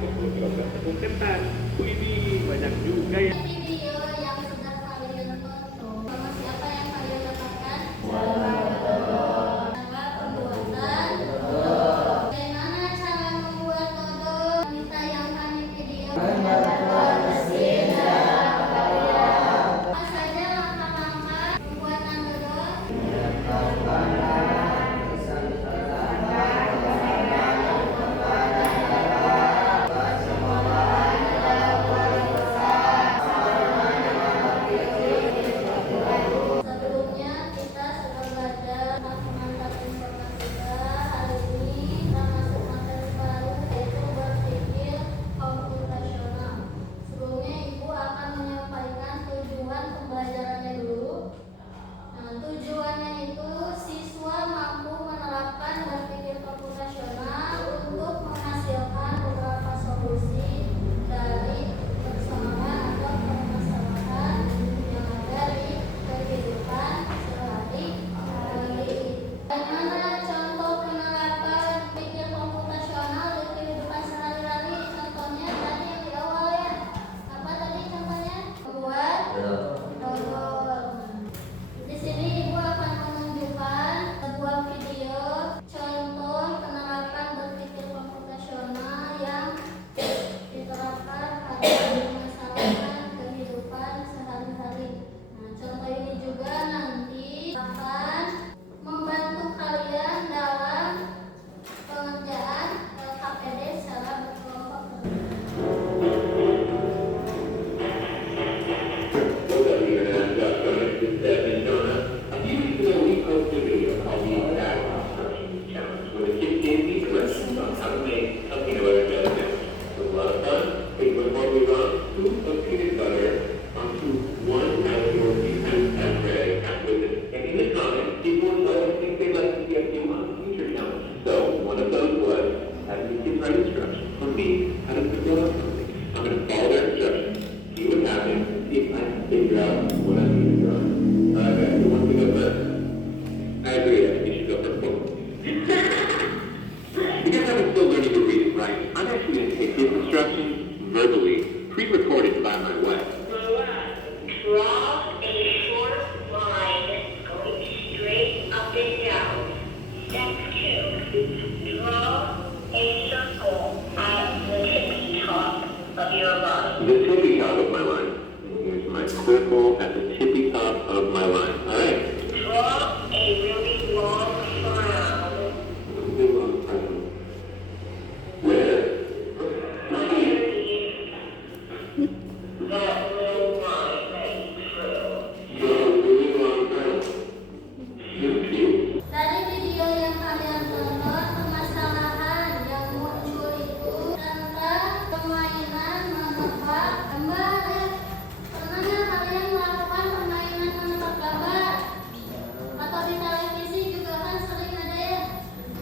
50 kg tepung ketan. Ini banyak juga ya. Video yang sudah kalian tonton, siapa yang kalian dapatkan? Cara pembuatan dodol. Bagaimana cara membuat dodol? Kita yang kami video. Apa saja langkah-langkah pembuatan dodol? Sebelumnya kita sudah belajar tentang pengantar informatika. Hari ini kita masuk materi baru yaitu berpikir komputasional. Sebelumnya Ibu akan menyampaikan tujuan pembelajarannya dulu. Nah, tujuannya itu siswa mampu menerapkan berpikir komputasional untuk menghasilkan beberapa solusi dari persoalan atau permasalahan yang ada di kehidupan sehari-hari. Bagaimana contoh penerapan pikir komputasional di kehidupan sehari-hari? Contohnya tadi yang di awal ya. Apa tadi contohnya? Membuat dodol. Di sini Ibu akan menunjukkan sebuah video contoh penerapan berpikir komputasional yang diterapkan pada permasalahan kehidupan sehari-hari. Nah, contoh ini juga nanti akan membantu kalian dalam pengerjaan KPD secara berkelompok. Verbally, pre-recorded by my wife. Draw a short line going straight up and down. Step 2. Draw a circle at the tippy top of your line. The tippy top of my line. Here's my circle at the tippy top of my line. All right. Draw a really long frown. Really long frown. Where? That little line that you drew. Really long frown. Dari video yang kalian tonton, permasalahan yang muncul itu tentang permainan menebak gambar ya. Pernah nggak kalian melakukan permainan menebak gambar? Atau di televisi juga kan sering ada ya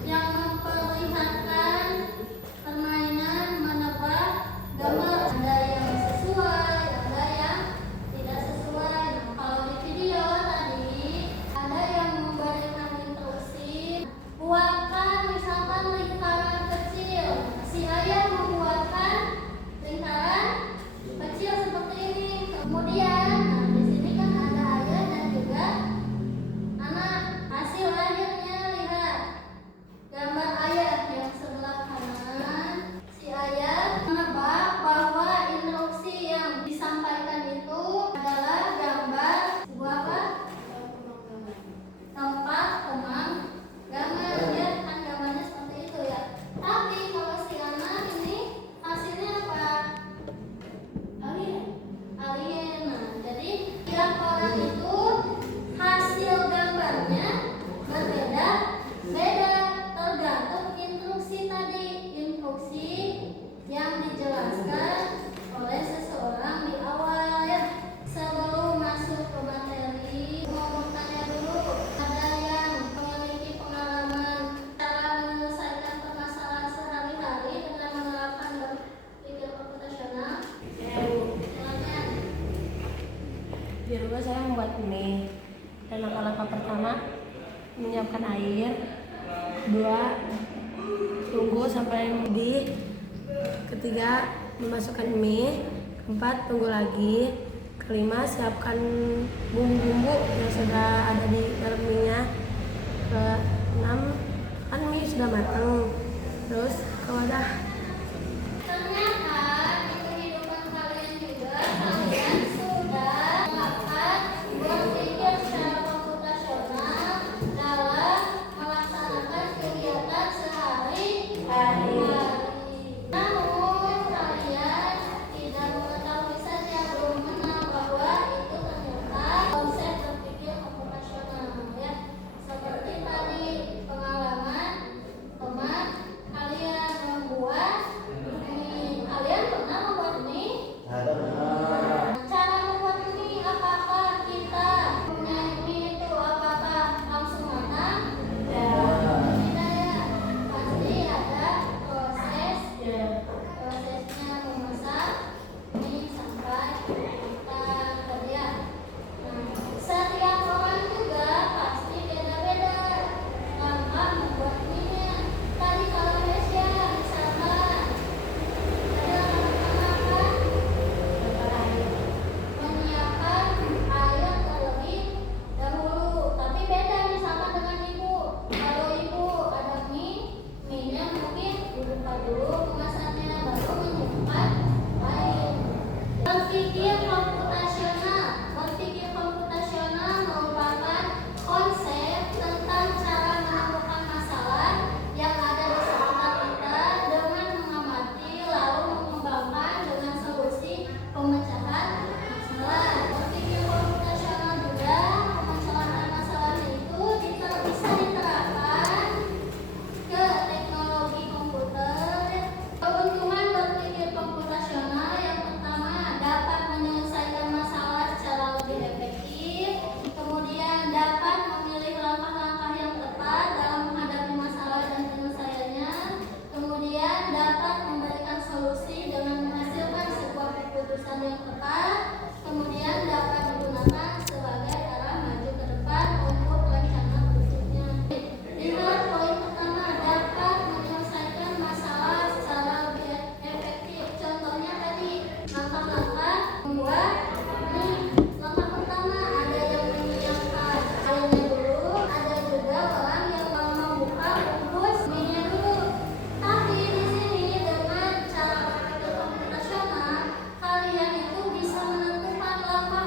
yang memperlihatkan permainan menebak gambar. Ada yang sesuai, ada yang tidak sesuai. Nah, kalau di video tadi ada yang memberikan instruksi, buatkan misalkan lingkaran kecil. Si ayah membuatkan lingkaran kecil seperti ini. Kemudian, nah di sini kan ada ayah dan juga anak. Hasil akhirnya lihat gambar ayah yang sebelah kanan. Si ayah menebak bahwa instruksi yang disampaikan itu adalah gambar sebuah apa? Tempat pemanggangan ya, kan gambarnya seperti itu ya. Tapi kalau si anak ini hasilnya apa? Alien. Nah, jadi tiap orang itu hasil gambarnya berbeda-beda tergantung instruksi tadi, instruksi yang dijelaskan oleh seseorang di awal ya. Sebelum masuk ke materi, mau bertanya dulu, ada yang memiliki pengalaman cara menyelesaikan permasalahan sehari-hari dengan menerapkan berpikir komputasional? Silakan. Di rumah saya membuat mie. Dan langkah-langkah pertama, menyiapkan air. 2, tunggu sampai mendidih. ketiga, memasukkan mie. Keempat, tunggu lagi. Kelima, siapkan bumbu-bumbu yang sudah ada di dalam mie-nya. Keenam, kan mie sudah matang. Terus ke wadah. Ternyata di kehidupan kalian juga kalian sudah melakukan berpikir secara komputasional dalam melaksanakan kegiatan sehari-hari. Namun kalian tidak mengetahui saja, belum mengenal bahwa itu ternyata konsep berpikir komputasional ya. Seperti tadi pengalaman teman kalian membuat mie. Kalian pernah membuat mie? Cara membuat mie, apakah kita punya mie itu apakah langsung matang? Tidak ya, pasti ada prosesnya memasak mie sampai matang tadi ya. Setiap orang juga pasti beda-beda tanpa membuat mie-nya. Tadi kalau Mesya misalkan ada pertama menyiapkan air terlebih dahulu, tapi beda misalkan dengan ibu. Kalau ibu ada mie-nya mungkin dibuka dulu kemasannya baru menyiapkan air. Berpikir komputasional merupakan konsep tentang cara menemukan masalah yang ada di sekitar kita dengan mengamati lalu mengembangkan dengan solusi pemecahan masalah. Berpikir komputasional juga pemecahan masalah itu bisa diterapkan ke teknologi komputer. Keuntungan berpikir komputasional yang pertama dapat menyelesaikan masalah secara lebih efektif, kemudian dapat memilih langkah-langkah yang tepat dalam menghadapi masalah dan penyelesaiannya, kemudian dapat memberikan solusi dengan menghasilkan sebuah keputusan yang tepat, kemudian dapat digunakan sebagai arah maju ke depan untuk rencana berikutnya. Lihat poin pertama, dapat menyelesaikan masalah secara lebih efektif. Contohnya tadi langkah-langkah membuat mie. Langkah pertama ada yang menyiapkan airnya dulu, ada juga orang yang mau membuka bungkus mie-nya dulu. Tapi di sini dengan cara berpikir komputasional, kalian itu bisa menentukan langkah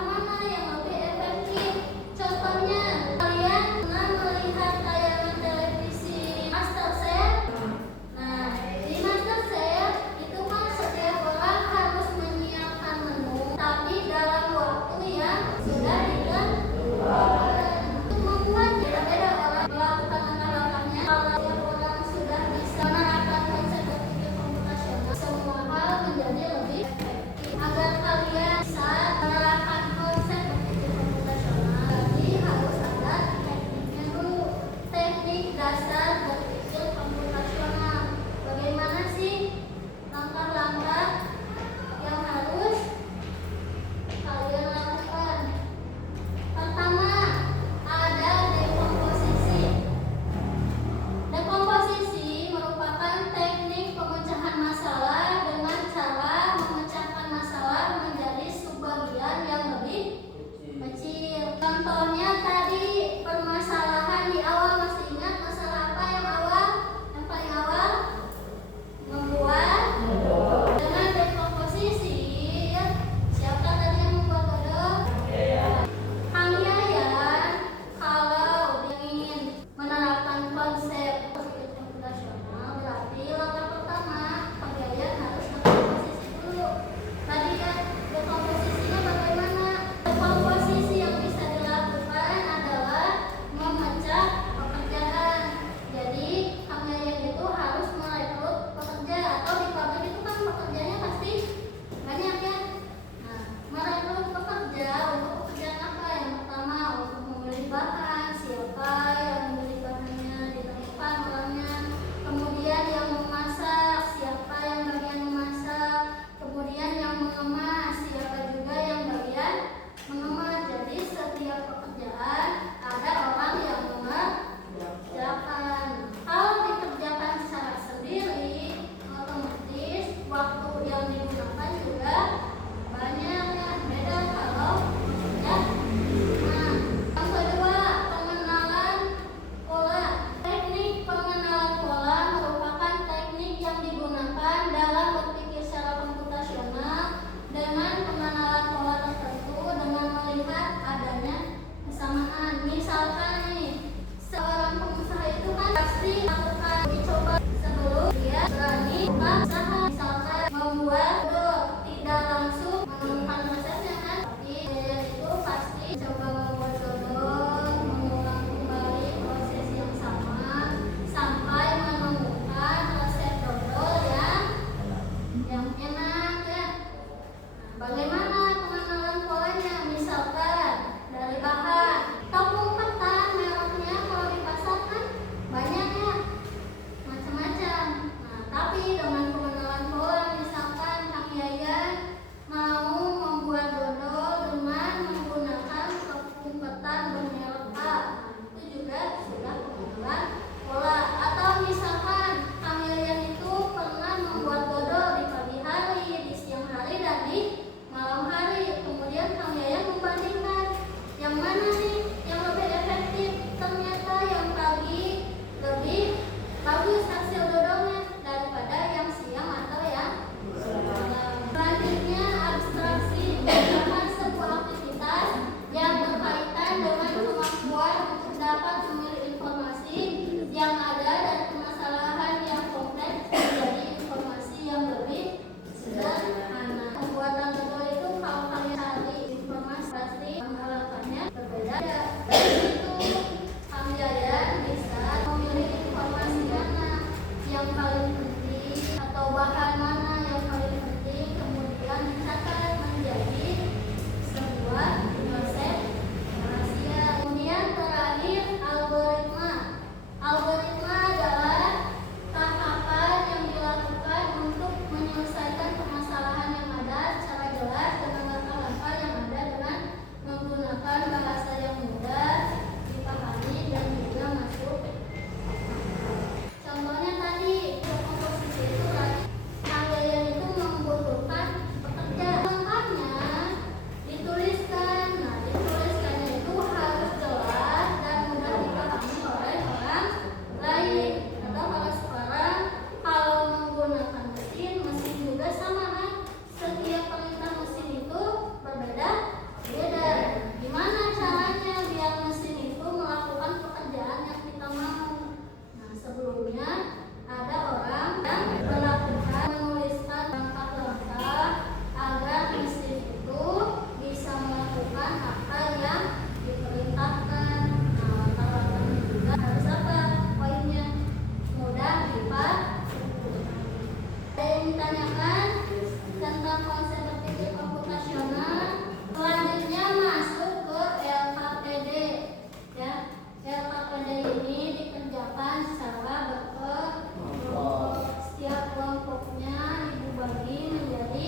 kelompoknya dibagi menjadi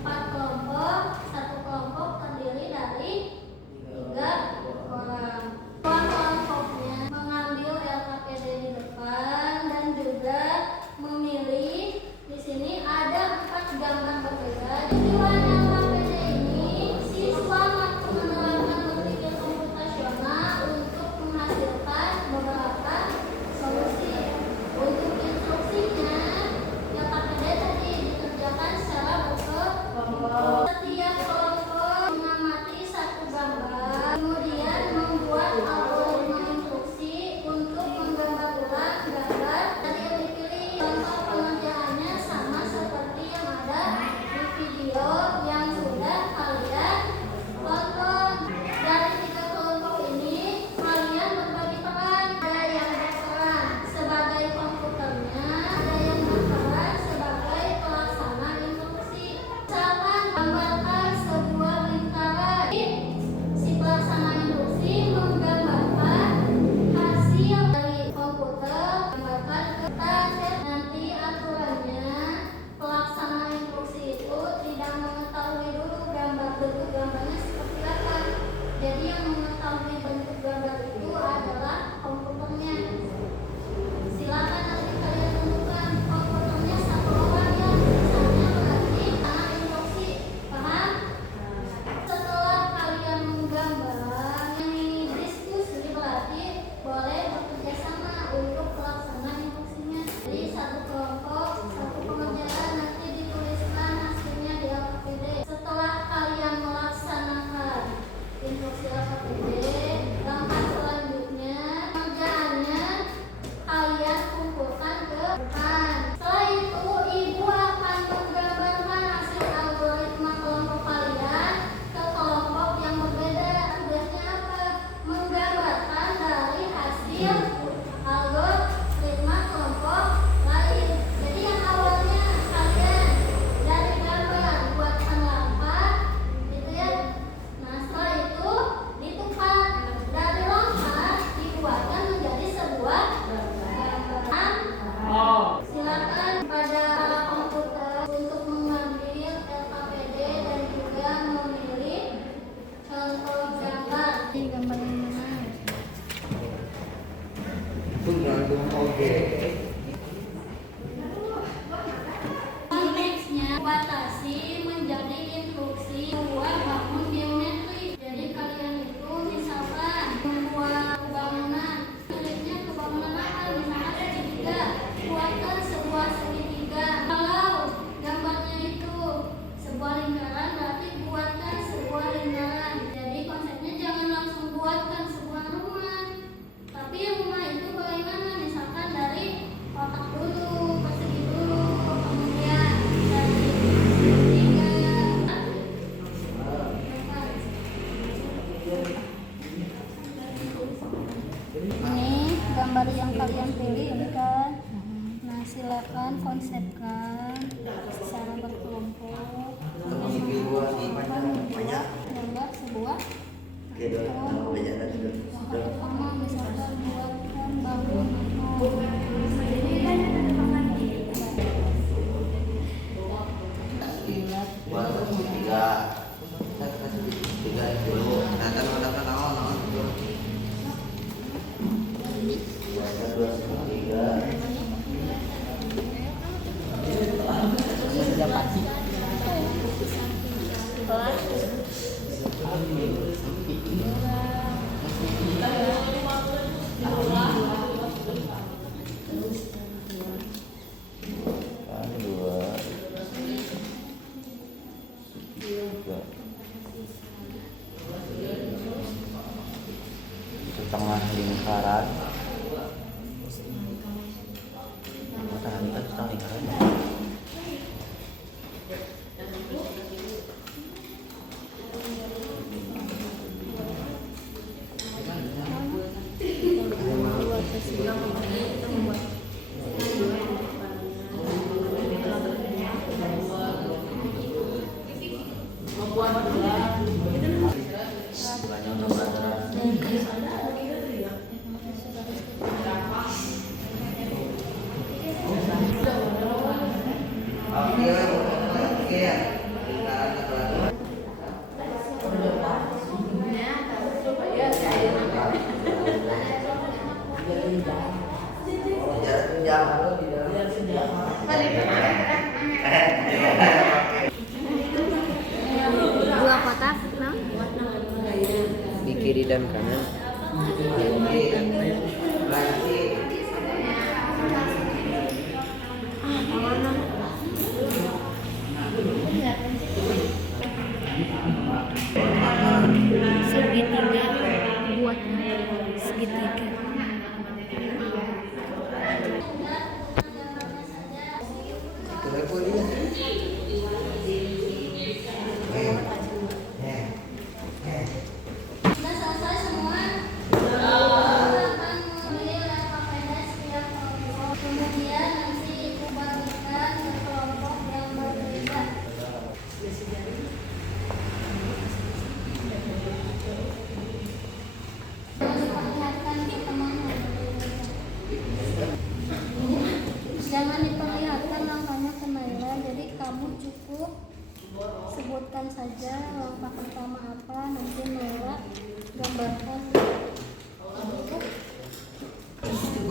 4 kelompok. Satu kelompok terdiri dari 3 orang. Dua kelompoknya mengambil LKPD di depan dan juga memilih. Di sini ada 4 gambar berbeda. Tujuan LKPD ini siswa mampu menerapkan berpikir komputasional untuk menghasilkan beberapa solusi. Untuk instruksinya, LKPD tadi dikerjakan secara berkelompok. Setiap kelompok mengamati satu gambar, kemudian membuat algoritma instruksi untuk menggambar ulang gambar tadi yang dipilih. Contoh pengerjaannya sama seperti yang ada di video yang sudah kalian tonton. Dari 3 kelompok ini, kalian berbagi peran. Ada yang berperan sebagai komputernya, ada yang berperan sebagai pelaksana instruksi. Misalkan gambarkan sebuah lingkaran. Si pelaksana instruksi menggambarkan hasil dari komputer, gambarkan ke kertas. Nanti aturannya pelaksana instruksi itu tidak mengetahui dulu bentuk gambarnya seperti apa. Jadi yang mengetahui bentuk gambar itu adalah komputernya. Silakan nanti kalian tentukan komputernya satu orang ya. Misalnya berarti anak instruksi. Paham? Setelah kalian menggambar, ini diskusi berarti boleh bekerja sama untuk pelaksana instruksinya. Jadi satu kelompok, satu pengerjaan nanti dituliskan hasilnya di LKPD. Setelah kalian melaksanakan instruksi LKPD, langkah selanjutnya pengerjaannya kalian kumpulkan ke depan. Setelah itu ibu akan menggambarkan hasil algoritma kelompok kalian ke kelompok yang berbeda. Tugasnya apa? Menggambarkan dari hasil algoritma kelompok lain. Jadi yang awalnya kalian dari gambar buatkan lompat, gitu ya. Nah setelah itu ditukar dari lompat dibuatkan menjadi sebuah gambar. Silakan pada komputer untuk mengambil LKPD dan juga memilih contoh gambar. Ini gambar yang mana? Konteksnya batasi menjadi instruksi membuat bangun geometri. Jadi kalian itu misalkan membuat bangunan, miliknya ke bangunan apa? Misalkan segitiga, buatkan sebuah segitiga. Kalau gambarnya itu sebuah lingkaran, berarti buatkan sebuah lingkaran. Jadi konsepnya jangan langsung buatkan sebuah rumah, tapi rumah itu bagaimana? Misalkan dari kotak dulu, persegi dulu, kemudian dari segitiga. Ini gambar yang kalian pilih ini kan. Nah silakan konsepkan secara berkelompok. Gambar sebuah yang pertama misalkan buatkan bangunan. Setengah lingkaran. Tadi kan setengah lingkaran. Bukannya untuk pelajaran. Dua kotak, no? Di kiri dan kanan. Segitiga buat segitiga. Sudah selesai semua. Akan memilih level pedas setiap kelompok. Kemudian nanti ibu bagikan ke kelompok yang berbeda. Diperlihatkan ke temannya. Jangan diperlihatkan langkahnya ke Naila. Jadi kamu cukup sebutkan saja langkah pertama apa, nanti Naila gambarkan.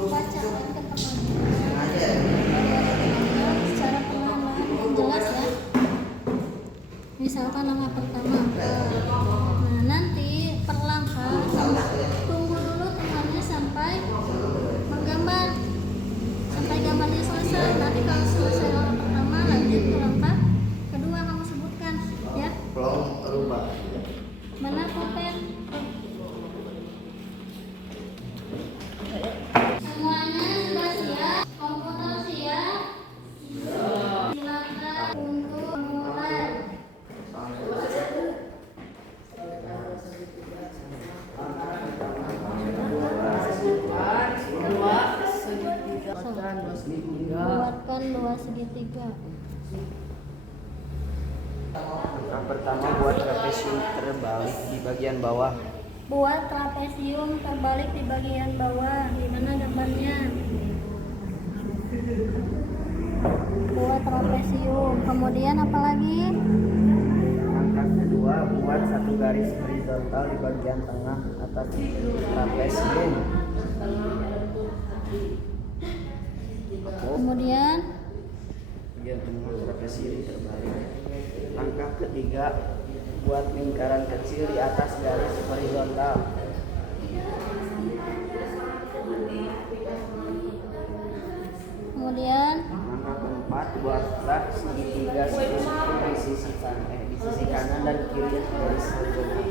Bacakan ke temannya secara perlahan-lahan yang jelas ya. Misalkan langkah pertama apa. Nah nanti perlahan tunggu dulu temannya sampai menggambar, sampai gambarnya selesai. Nanti kalau selesai langkah pertama lanjut ke langkah kedua, kamu sebutkan ya. Pelong rubah. Mana pulpen? Semuanya sudah siap? Komputer siap? Silakan untuk memulai. Buatkan dua segitiga. Langkah pertama buat trapesium terbalik di bagian bawah. Buat trapesium terbalik di bagian bawah. Di mana gambarnya? Buat trapesium. Kemudian apa lagi? Langkah kedua buat satu garis horizontal di bagian tengah atas trapesium. Kemudian Bagian tengah trapesium terbalik. Langkah ketiga buat lingkaran kecil di atas garis horizontal. kemudian Langkah keempat buatlah segitiga di sisi kanan dan kiri garis horizontal.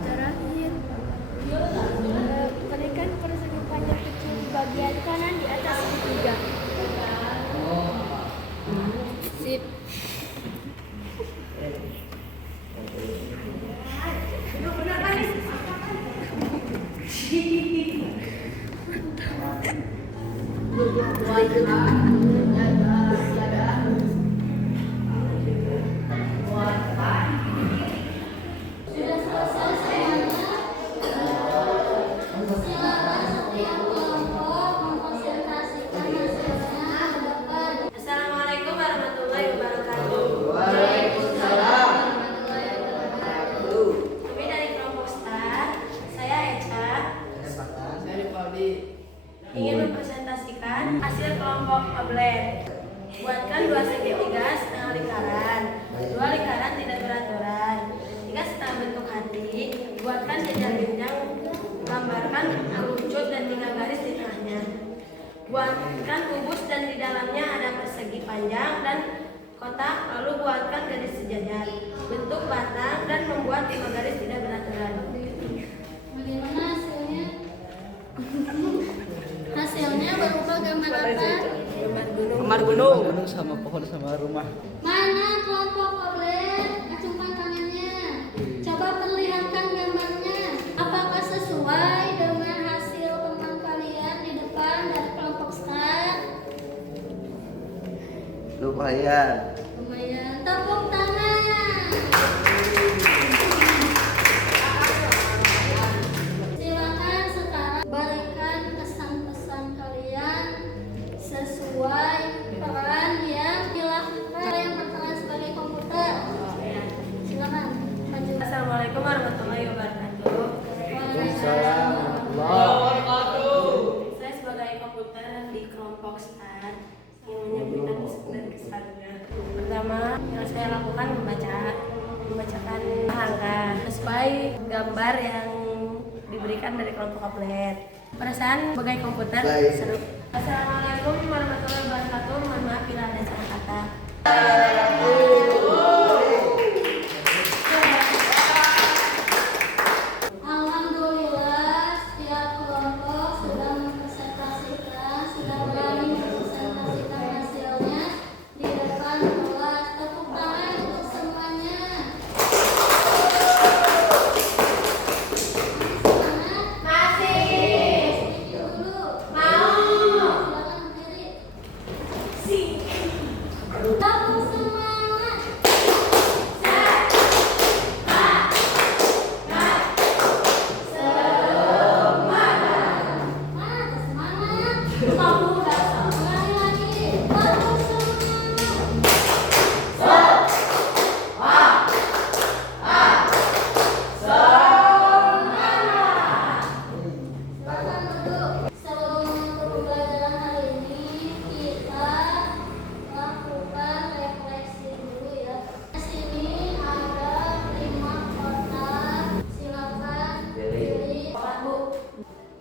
terakhir berikan persegi panjang kecil di bagian kanan di atas segitiga. Sip. Sudah selesai semuanya. Silakan setiap kelompok mempresentasikan hasilnya ke depan. Assalamualaikum warahmatullahi wabarakatuh. Waalaikumsalam warahmatullahi wabarakatuh. Kami dari kelompok STAR, saya Eca, ingin mempresentasikan hasil kelompok Oblet. Buatkan dua segitiga setengah lingkaran, dua lingkaran tidak beraturan, tiga setengah bentuk hati. Buatkan jenjang-jenjang, gambarkan kerucut dan tiga garis di tengahnya. Buatkan kubus dan di dalamnya ada persegi panjang dan kotak, lalu buatkan garis sejajar, bentuk batang dan membuat lima garis tidak beraturan. Bagaimana hasilnya? Hasilnya berupa gambar apa? Gambar gunung sama pohon sama rumah. Mana kelompok Oblet? Acungkan tangannya. Coba perlihatkan gambarnya. Apakah sesuai dengan hasil teman kalian di depan dari kelompok STAR? Lumayan. Lumayan. Tepuk tangan. sesuai gambar yang diberikan dari kelompok Ablet. Perasaan sebagai komputer seru. Assalamualaikum warahmatullahi wabarakatuh. Mohon maaf bila ada salah kata. Alhamdulillah, setiap kelompok sudah mempresentasikan, sudah berani mempresentasikan hasilnya di depan kelas. Tepuk tangan untuk semuanya. Masih dulu. Silakan berdiri. Tepuk semangat. Semangat. Kamu udah sekali lagi. Tepuk semangat. Silakan duduk. Sebelum pembelajaran hari ini kita lakukan refleksi dulu ya. Di sini ada 5 kotak. Silakan pilih satu.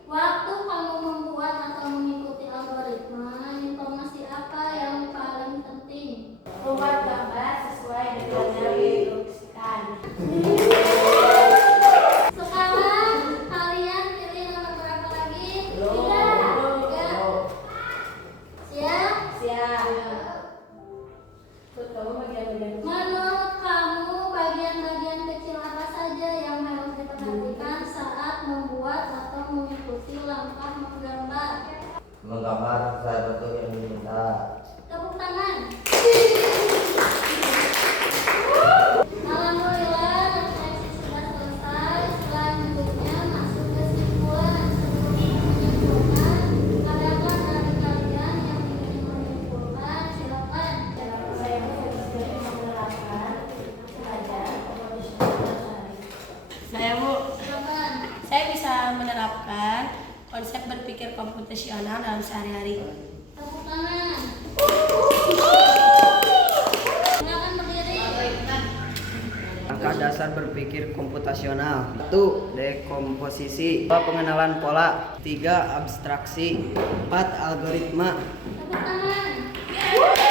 Waktu kamu membuat atau mengikuti algoritma, informasi apa yang paling penting? Membuat gambar sesuai dengan yang diinstruksikan. Sekarang kalian pilih nomor berapa lagi? 3. Siap? Siap. Terutama bagian-bagian Menurut kamu bagian-bagian kecil apa saja yang harus diperhatikan saat membuat atau mengikuti langkah menggambar? Menggambar sesuai bentuk yang diminta. Tepuk tangan. Alhamdulillah, refleksi sudah selesai. Selanjutnya masuk kesimpulan. Sebelum menyimpulkan, adakah dari kalian yang ingin menyimpulkan? Silakan. saya bisa menerapkan pelajaran komposisional. Saya Bu, Silakan. saya bisa menerapkan konsep berpikir komputasional dalam sehari-hari. Tepuk tangan. Silakan berdiri. Langkah dasar berpikir komputasional. 1. Dekomposisi. 2. Pengenalan pola. 3. Abstraksi. 4. Algoritma. Tepuk tangan.